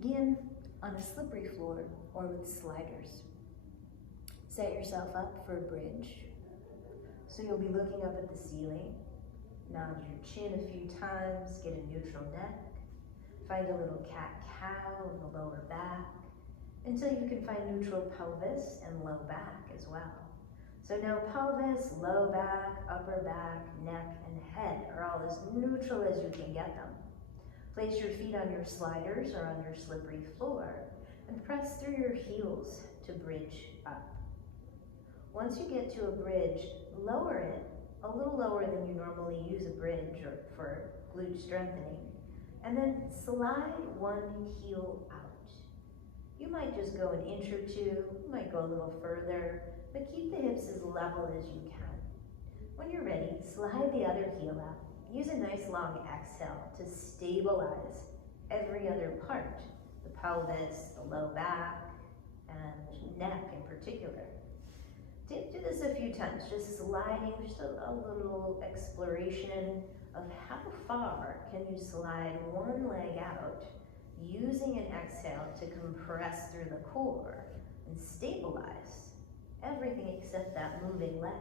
Begin on a slippery floor or with sliders. Set yourself up for a bridge. So you'll be looking up at the ceiling. Nod your chin a few times, get a neutral neck. Find a little cat-cow in the lower back until you can find neutral pelvis and low back as well. So now pelvis, low back, upper back, neck, and head are all as neutral as you can get them. Place your feet on your sliders or on your slippery floor and press through your heels to bridge up. Once you get to a bridge, lower it a little lower than you normally use a bridge or for glute strengthening, and then slide one heel out. You might just go an inch or two, you might go a little further, but keep the hips as level as you can. When you're ready, slide the other heel out. Use a nice long exhale to stabilize every other part, the pelvis, the low back, and neck in particular. Do this a few times, just sliding, just a little exploration of how far can you slide one leg out using an exhale to compress through the core and stabilize everything except that moving leg.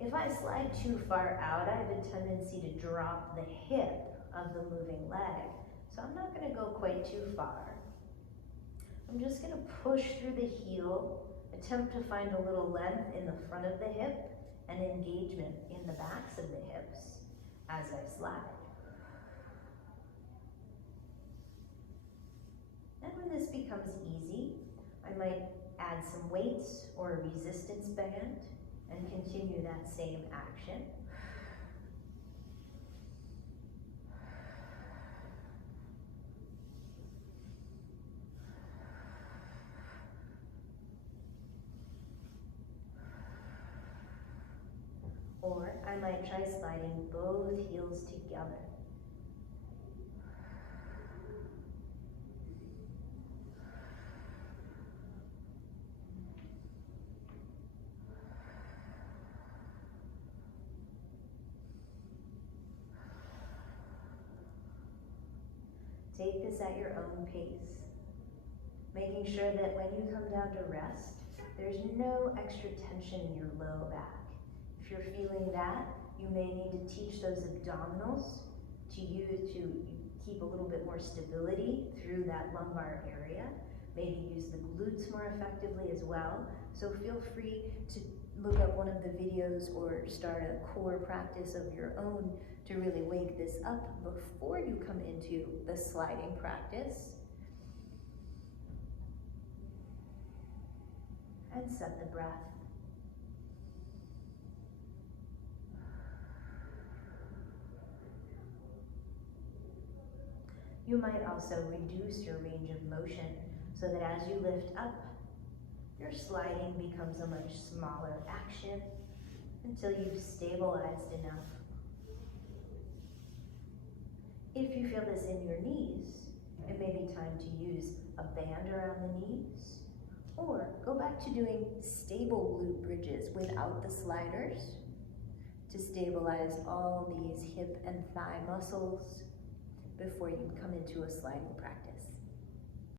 If I slide too far out, I have a tendency to drop the hip of the moving leg, so I'm not going to go quite too far. I'm just going to push through the heel, attempt to find a little length in the front of the hip and engagement in the backs of the hips as I slide. And when this becomes easy, I might add some weights or a resistance band and continue that same action. Or I might try sliding both heels together. Take this at your own pace, making sure that when you come down to rest, there's no extra tension in your low back. If you're feeling that, you may need to teach those abdominals to keep a little bit more stability through that lumbar area. Maybe use the glutes more effectively as well. So feel free to look up one of the videos or start a core practice of your own to really wake this up before you come into the sliding practice. And set the breath. You might also reduce your range of motion so that as you lift up, your sliding becomes a much smaller action until you've stabilized enough. If you feel this in your knees, it may be time to use a band around the knees, or go back to doing stable glute bridges without the sliders to stabilize all these hip and thigh muscles before you come into a sliding practice.